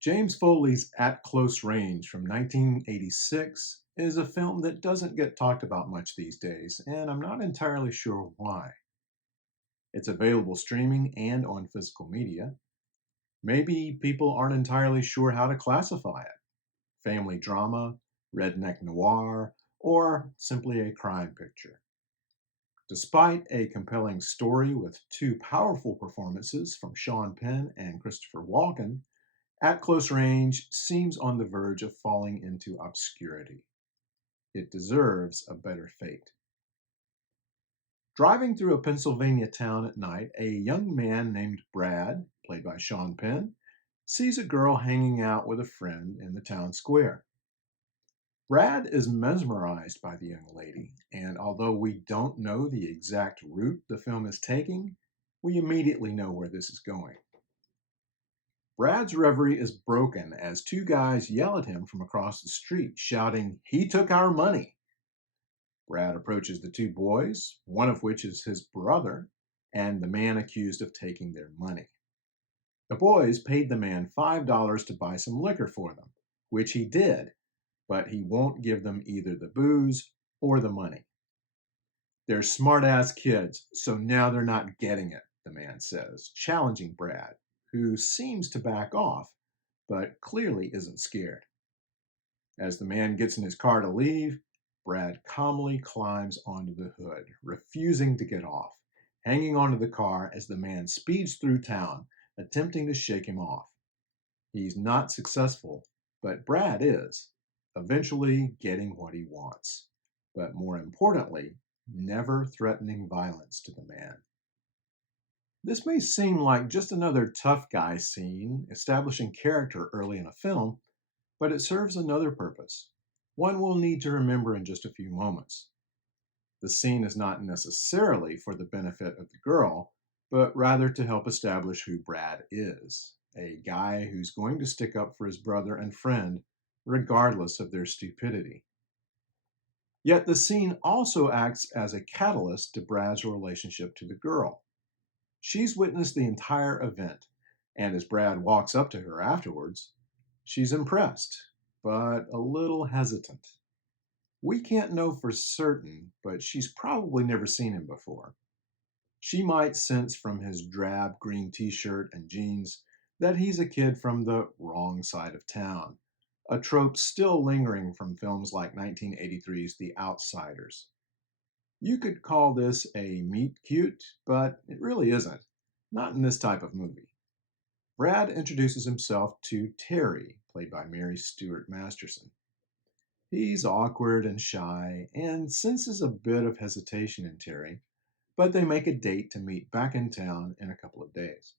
James Foley's At Close Range from 1986 is a film that doesn't get talked about much these days, and I'm not entirely sure why. It's available streaming and on physical media. Maybe people aren't entirely sure how to classify it: family drama, redneck noir, or simply a crime picture. Despite a compelling story with two powerful performances from Sean Penn and Christopher Walken, At Close Range seems on the verge of falling into obscurity. It deserves a better fate. Driving through a Pennsylvania town at night, a young man named Brad, played by Sean Penn, sees a girl hanging out with a friend in the town square. Brad is mesmerized by the young lady, and although we don't know the exact route the film is taking, we immediately know where this is going. Brad's reverie is broken as two guys yell at him from across the street, shouting, "He took our money!" Brad approaches the two boys, one of which is his brother, and the man accused of taking their money. The boys paid the man $5 to buy some liquor for them, which he did, but he won't give them either the booze or the money. They're smart-ass kids, so now they're not getting it, the man says, challenging Brad, who seems to back off, but clearly isn't scared. As the man gets in his car to leave, Brad calmly climbs onto the hood, refusing to get off, hanging onto the car as the man speeds through town, attempting to shake him off. He's not successful, but Brad is, eventually getting what he wants, but more importantly, never threatening violence to the man. This may seem like just another tough guy scene establishing character early in a film, but it serves another purpose, one we'll need to remember in just a few moments. The scene is not necessarily for the benefit of the girl, but rather to help establish who Brad is, a guy who's going to stick up for his brother and friend regardless of their stupidity. Yet the scene also acts as a catalyst to Brad's relationship to the girl. She's witnessed the entire event, and as Brad walks up to her afterwards, she's impressed, but a little hesitant. We can't know for certain, but she's probably never seen him before. She might sense from his drab green t-shirt and jeans that he's a kid from the wrong side of town, a trope still lingering from films like 1983's The Outsiders. You could call this a meet cute, but it really isn't. Not in this type of movie. Brad introduces himself to Terry, played by Mary Stuart Masterson. He's awkward and shy and senses a bit of hesitation in Terry, but they make a date to meet back in town in a couple of days.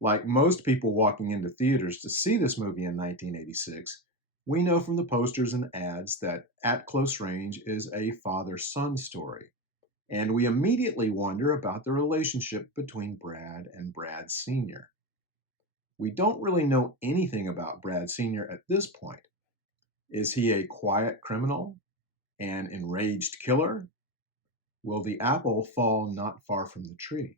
Like most people walking into theaters to see this movie in 1986, we know from the posters and ads that At Close Range is a father-son story, and we immediately wonder about the relationship between Brad and Brad Sr. We don't really know anything about Brad Sr. at this point. Is he a quiet criminal? An enraged killer? Will the apple fall not far from the tree?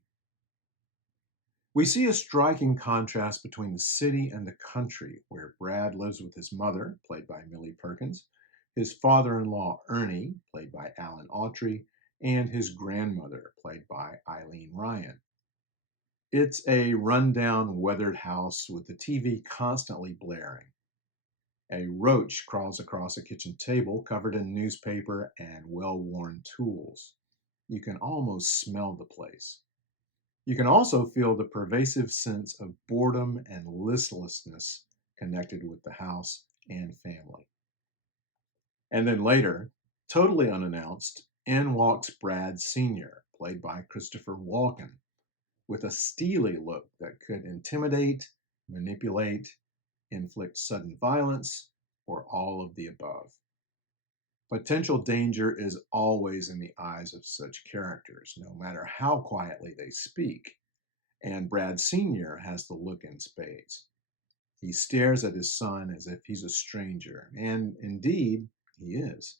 We see a striking contrast between the city and the country, where Brad lives with his mother, played by Millie Perkins, his father-in-law Ernie, played by Alan Autry, and his grandmother, played by Eileen Ryan. It's a rundown, weathered house with the TV constantly blaring. A roach crawls across a kitchen table covered in newspaper and well-worn tools. You can almost smell the place. You can also feel the pervasive sense of boredom and listlessness connected with the house and family. And then later, totally unannounced, in walks Brad Sr., played by Christopher Walken, with a steely look that could intimidate, manipulate, inflict sudden violence, or all of the above. Potential danger is always in the eyes of such characters, no matter how quietly they speak, and Brad Sr. has the look in spades. He stares at his son as if he's a stranger, and indeed, he is.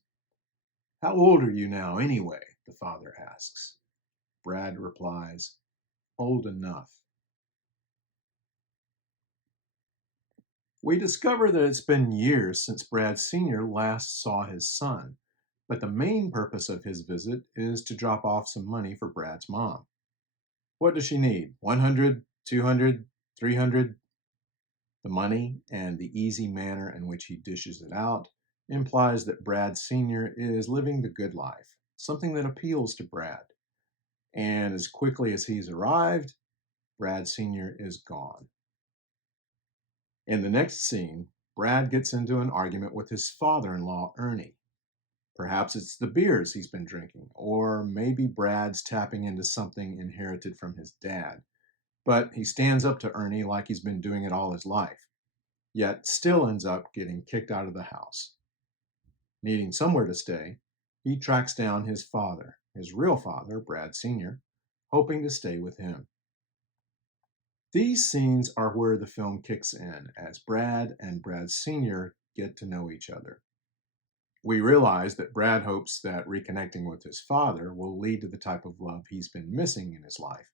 "How old are you now, anyway?" the father asks. Brad replies, "Old enough." We discover that it's been years since Brad Sr. last saw his son, but the main purpose of his visit is to drop off some money for Brad's mom. What does she need? 100, 200, 300? The money and the easy manner in which he dishes it out implies that Brad Sr. is living the good life, something that appeals to Brad. And as quickly as he's arrived, Brad Sr. is gone. In the next scene, Brad gets into an argument with his father in law, Ernie. Perhaps it's the beers he's been drinking, or maybe Brad's tapping into something inherited from his dad. But he stands up to Ernie like he's been doing it all his life, yet still ends up getting kicked out of the house. Needing somewhere to stay, he tracks down his father, his real father, Brad Sr., hoping to stay with him. These scenes are where the film kicks in as Brad and Brad Sr. get to know each other. We realize that Brad hopes that reconnecting with his father will lead to the type of love he's been missing in his life,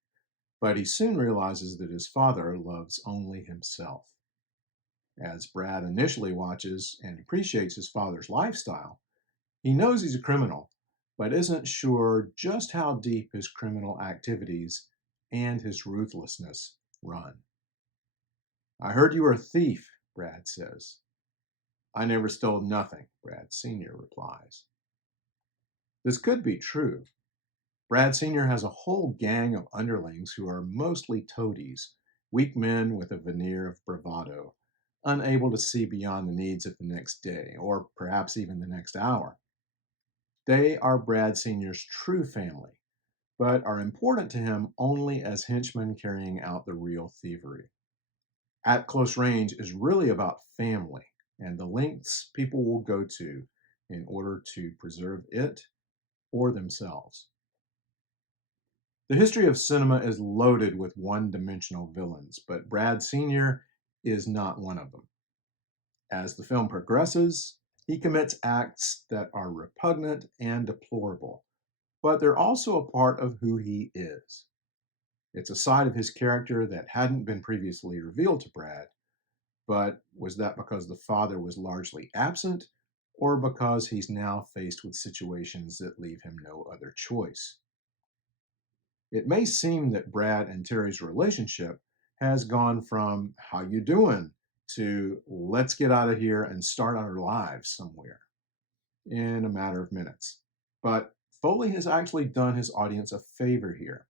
but he soon realizes that his father loves only himself. As Brad initially watches and appreciates his father's lifestyle, he knows he's a criminal, but isn't sure just how deep his criminal activities and his ruthlessness run. I heard you were a thief, Brad says. I never stole nothing, Brad Sr. replies. This could be true. Brad Sr. has a whole gang of underlings who are mostly toadies, weak men with a veneer of bravado, unable to see beyond the needs of the next day, or perhaps even the next hour. They are Brad Sr.'s true family, but are important to him only as henchmen carrying out the real thievery. At Close Range is really about family and the lengths people will go to in order to preserve it or themselves. The history of cinema is loaded with one dimensional villains, but Brad Sr. is not one of them. As the film progresses, he commits acts that are repugnant and deplorable, but they're also a part of who he is. It's a side of his character that hadn't been previously revealed to Brad, but was that because the father was largely absent, or because he's now faced with situations that leave him no other choice? It may seem that Brad and Terry's relationship has gone from "how you doing" to "let's get out of here and start our lives somewhere" in a matter of minutes. But Foley has actually done his audience a favor here.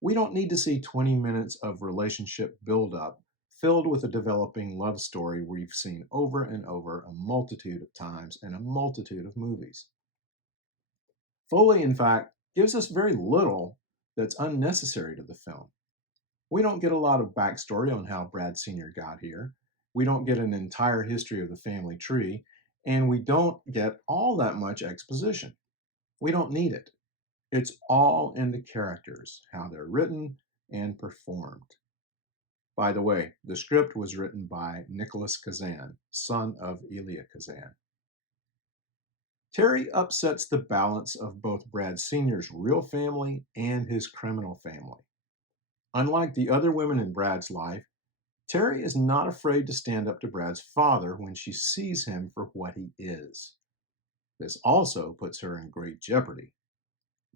We don't need to see 20 minutes of relationship buildup filled with a developing love story we've seen over and over a multitude of times in a multitude of movies. Foley, in fact, gives us very little that's unnecessary to the film. We don't get a lot of backstory on how Brad Sr. got here. We don't get an entire history of the family tree, and we don't get all that much exposition. We don't need it. It's all in the characters, how they're written and performed. By the way, the script was written by Nicholas Kazan, son of Elia Kazan. Terry upsets the balance of both Brad Sr.'s real family and his criminal family. Unlike the other women in Brad's life, Terry is not afraid to stand up to Brad's father when she sees him for what he is. This also puts her in great jeopardy.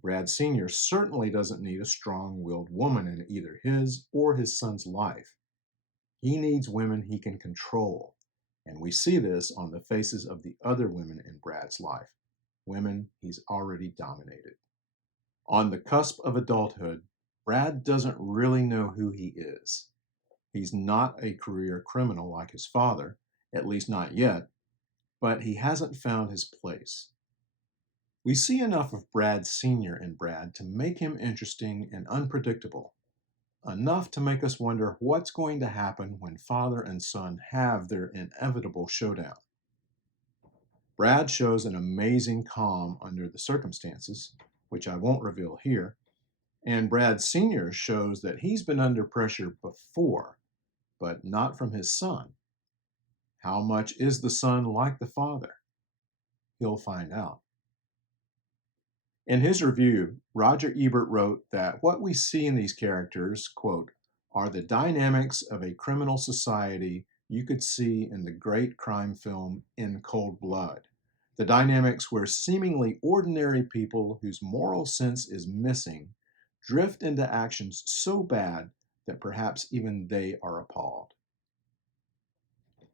Brad Sr. certainly doesn't need a strong willed woman in either his or his son's life. He needs women he can control, and we see this on the faces of the other women in Brad's life, women he's already dominated. On the cusp of adulthood, Brad doesn't really know who he is. He's not a career criminal like his father, at least not yet, but he hasn't found his place. We see enough of Brad Sr. in Brad to make him interesting and unpredictable, enough to make us wonder what's going to happen when father and son have their inevitable showdown. Brad shows an amazing calm under the circumstances, which I won't reveal here, and Brad Sr. shows that he's been under pressure before, but not from his son. How much is the son like the father? He'll find out. In his review, Roger Ebert wrote that what we see in these characters, quote, are the dynamics of a criminal society you could see in the great crime film In Cold Blood. The dynamics where seemingly ordinary people whose moral sense is missing drift into actions so bad that perhaps even they are appalled.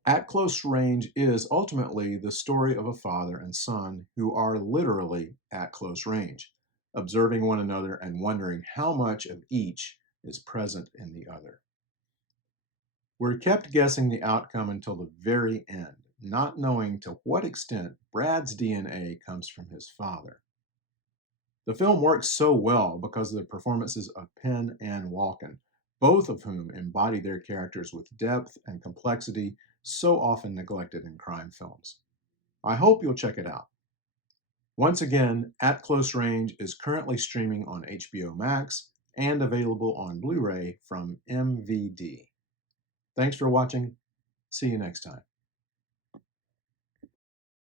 At Close Range is ultimately the story of a father and son who are literally at close range, observing one another and wondering how much of each is present in the other. We're kept guessing the outcome until the very end, not knowing to what extent Brad's DNA comes from his father. The film works so well because of the performances of Penn and Walken, both of whom embody their characters with depth and complexity so often neglected in crime films. I hope you'll check it out. Once again, At Close Range is currently streaming on HBO Max and available on Blu ray from MVD. Thanks for watching. See you next time.